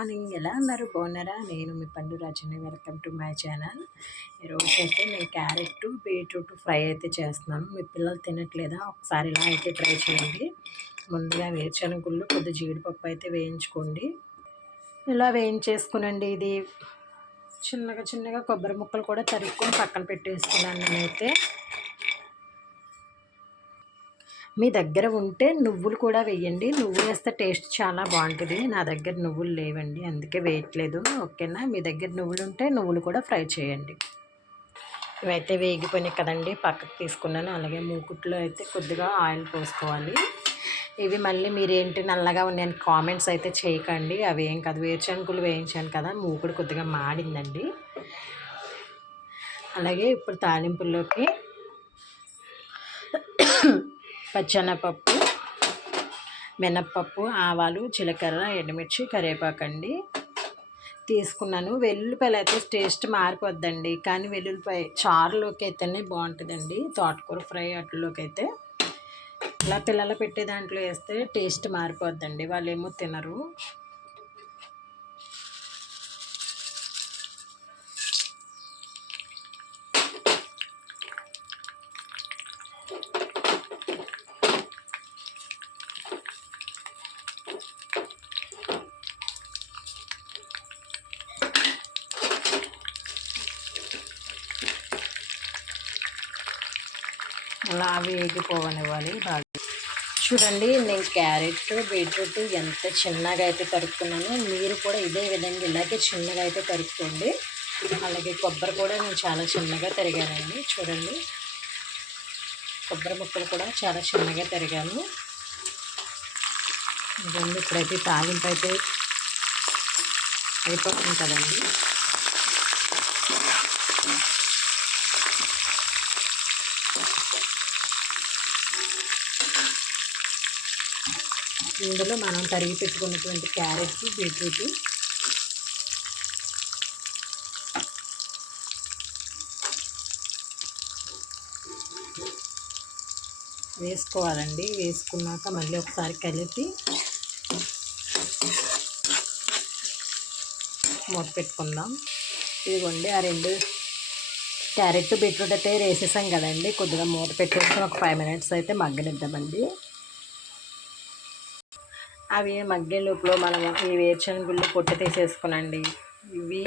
Morning. ఎలా ఉన్నారు? బాగున్నారా? నేను మీ పండు రాజుని. Welcome to my channel. ఈరోజు అయితే నేను క్యారెట్ బీట్రూట్ ఫ్రై అయితే చేస్తున్నాను. మీ పిల్లలు తినట్లేదా? ఒకసారి ఇలా అయితే ట్రై చేయండి. ముందుగా వేరుశనగుళ్ళు కొద్ది జీడిపప్పు అయితే వేయించుకోండి. ఇలా వేయించేసుకునండి. ఇది చిన్నగా చిన్నగా కొబ్బరి ముక్కలు కూడా తరుక్కొని పక్కన పెట్టేసుకున్నాను నేనైతే. మీ దగ్గర ఉంటే నువ్వులు కూడా వేయండి. నువ్వులు వేస్తే టేస్ట్ చాలా బాగుంటుంది. నా దగ్గర నువ్వులు లేవండి, అందుకే వేయట్లేదు. ఓకేనా? మీ దగ్గర నువ్వులు ఉంటే నువ్వులు కూడా ఫ్రై చేయండి. ఇవైతే వేగిపోయినాయి కదండి, పక్కకు తీసుకున్నాను. అలాగే మూకుట్లో అయితే కొద్దిగా ఆయిల్ పోసుకోవాలి. ఇవి మళ్ళీ మీరేంటి నల్లగా ఉన్నాయని కామెంట్స్ అయితే చేయకండి. అవి ఏం కాదు, వేరుశనగులు వేయించాను కదా, మూకుడు కొద్దిగా మాడిందండి. అలాగే ఇప్పుడు తాలింపుల్లోకి పచ్చెనపప్పు, మినప్పప్పు, ఆవాలు, జీలకర్ర, ఎండుమిర్చి, కరివేపాకండి తీసుకున్నాను. వెల్లుల్లిపాయలు అయితే టేస్ట్ మారిపోద్దండి, కానీ వెల్లుల్లిపాయ చారులోకి అయితేనే బాగుంటుందండి. తోటకూర ఫ్రై అట్లలోకి అయితే ఇలా పిల్లలు పెట్టే దాంట్లో వేస్తే టేస్ట్ మారిపోద్దండి, వాళ్ళు ఏమో తినరు. అలా వేగిపోవనివ్వాలి బాగా. చూడండి, నేను క్యారెట్ బీట్రూట్ ఎంత చిన్నగా అయితే తరుక్కున్నానో మీరు కూడా ఇదే విధంగా ఇలాగే చిన్నగా అయితే తరుక్కోండి. అలాగే కొబ్బరి కూడా నేను చాలా చిన్నగా తరిగానండి. చూడండి, కొబ్బరి ముక్కలు కూడా చాలా చిన్నగా తరిగాను. ఇదండి, ఇప్పుడైతే తాలింపు అయితే అయిపోతుంది కదండి. ఇందులో మనం తరిగి పెట్టుకున్నటువంటి క్యారెట్ బీట్రూట్ వేసుకోవాలండి. వేసుకున్నాక మళ్ళీ ఒకసారి కలిపి మూత పెట్టుకుందాం. ఇదిగోండి, ఆ రెండు క్యారెట్ బీట్రూట్ అయితే వేసేసాం కదండి, కొద్దిగా మూత పెట్టేసుకొని ఒక 5 minutes అయితే మగ్గనిద్దామండి. అవి మగ్గే లోపల మనం ఈ వేరుశనగుళ్ళు పొట్టు తీసేసుకునండి. ఇవి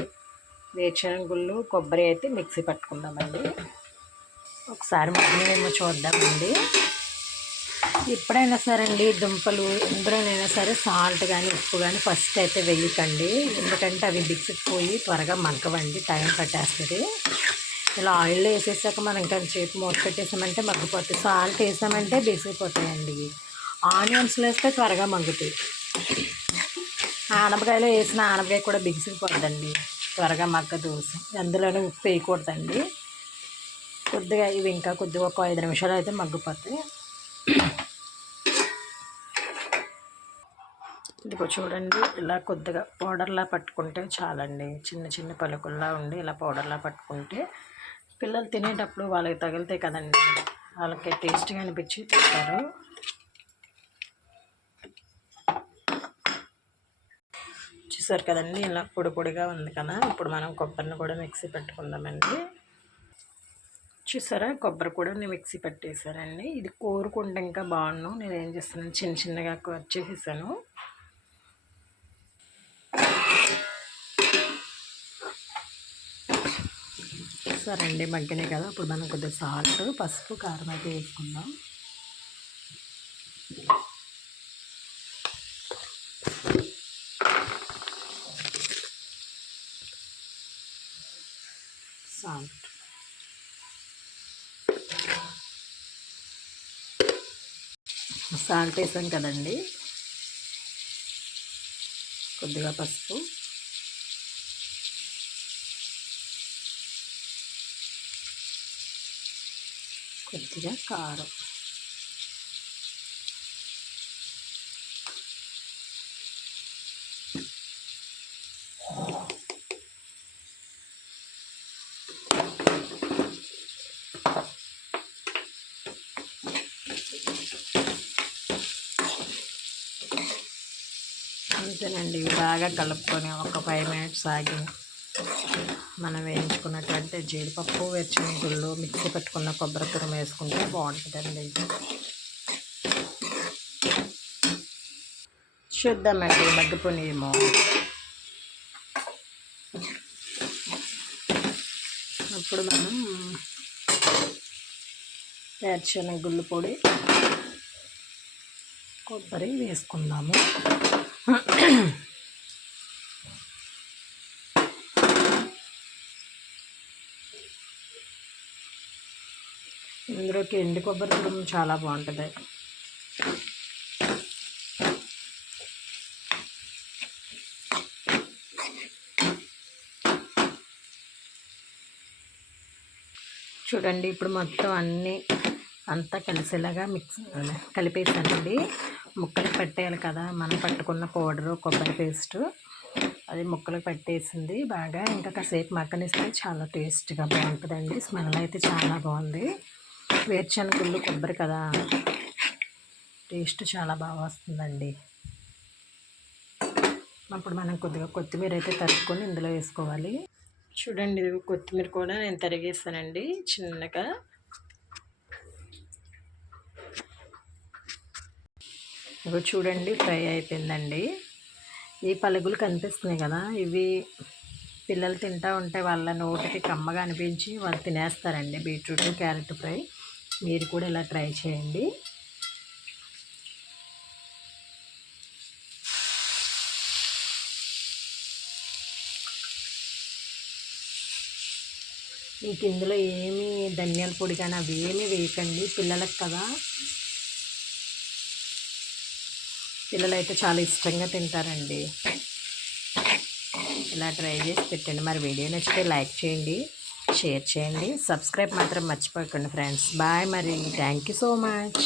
వేరుశనగుళ్ళు కొబ్బరి అయితే మిక్సీ పట్టుకుందామండి. ఒకసారి మగ్గినేమో చూద్దామండి. ఎప్పుడైనా సరే అండి, దుంపలు ఎందులోనైనా సరే సాల్ట్ కానీ ఉప్పు కానీ ఫస్ట్ అయితే వేయకండి, ఎందుకంటే అవి బిగిసిపోయి త్వరగా మగ్గవండి, టైం పట్టేస్తుంది. ఇలా ఆయిల్లో వేసేసాక మనం కొంచెంసేపు మూత పెట్టేసామంటే మగ్గిపోతాయి. సాల్ట్ వేసామంటే బిగిసిపోతాయండి. ఆనియన్స్లో వేస్తే త్వరగా మగ్గుతాయి. ఆనపకాయలో వేసిన ఆనపకాయ కూడా బిగిసిపోద్దండి, త్వరగా మగ్గదు. అందులోనే ఉప్పు వేయకూడదండి. కొద్దిగా ఇవి ఇంకా కొద్దిగా ఒక 5 నిమిషాలు అయితే మగ్గిపోతాయి. ఇదిగో చూడండి, ఇలా కొద్దిగా పౌడర్లా పట్టుకుంటే చాలండి. చిన్న చిన్న పలుకుల్లా ఉండి ఇలా పౌడర్లా పట్టుకుంటే పిల్లలు తినేటప్పుడు వాళ్ళకి తగిలితే కదండి, వాళ్ళకి టేస్ట్గా అనిపించి తింటారు. చూసారు కదండి, ఇలా పొడి పొడిగా ఉంది కదా. ఇప్పుడు మనం కొబ్బరిని కూడా మిక్సీ పెట్టుకుందామండి. చూసారా, కొబ్బరి కూడా నేను మిక్సీ పెట్టేశానండి. ఇది కోరుకుంటే ఇంకా బాగున్నాను. నేను ఏం చేస్తాను, చిన్న చిన్నగా కట్ చేసేసాను. సరే అండి, మగ్గినాయి కదా. ఇప్పుడు మనం కొద్దిగా సాల్ట్, పసుపు, కారం అయితే వేసుకుందాం. సాల్ట్ వేసాం కదండి, కొద్దిగా పసుపు, కొద్దిగా కారం, అంతేనండి. బాగా కలుపుకొని ఒక 5 మినిట్స్ ఆగి మనం వేయించుకున్నటువంటి జీడిపప్పు, వేరుశనగుళ్ళు, మిక్సీ పెట్టుకున్న కొబ్బరి తురుము వేసుకుంటే బాగుంటుందండి. చూద్దామండి మగ్గిపోనేమో. అప్పుడు మనం వేరుశనగుళ్ళు పొడి, కొబ్బరి వేసుకుందాము. ఇందులోకి ఎండు కొబ్బరి తురుము చాలా బాగుంటుంది. చూడండి ఇప్పుడు మొత్తం అంతా కలిసేలాగా కలిపేసానండి. ముక్కలకు పట్టేయాలి కదా, మనం పట్టుకున్న పౌడరు, కొబ్బరి పేస్టు అది ముక్కలకు పట్టేసింది బాగా. ఇంకా కాసేపు మగ్గనిస్తే చాలా టేస్ట్గా బాగుంటుందండి. స్మెల్ అయితే చాలా బాగుంది. వేరుశనగుళ్ళు, కొబ్బరి కదా, టేస్ట్ చాలా బాగా వస్తుందండి. అప్పుడు మనం కొద్దిగా కొత్తిమీర అయితే తరుక్కొని ఇందులో వేసుకోవాలి. చూడండి ఇది కొత్తిమీర కూడా నేను తరిగేస్తానండి చిన్నగా. ఇవి చూడండి ఫ్రై అయిపోయిందండి. ఈ పలుగులు కనిపిస్తున్నాయి కదా, ఇవి పిల్లలు తింటూ ఉంటే వాళ్ళ నోటికి కమ్మగా అనిపించి వాళ్ళు తినేస్తారండి. బీట్రూట్, క్యారెట్ ఫ్రై మీరు కూడా ఇలా ట్రై చేయండి. మీకు ఇందులో ఏమీ ధనియాల పొడి కానీ అవి ఏమీ వేయకండి, పిల్లలకు కదా. పిల్లలు అయితే చాలా ఇష్టంగా తింటారండి. ఇలా ట్రై చేసి పెట్టండి. మరి వీడియో నచ్చితే లైక్ చేయండి, షేర్ చేయండి, సబ్స్క్రైబ్ మాత్రం మర్చిపోకండి ఫ్రెండ్స్. బాయ్. మరి థ్యాంక్ యూ సో మచ్.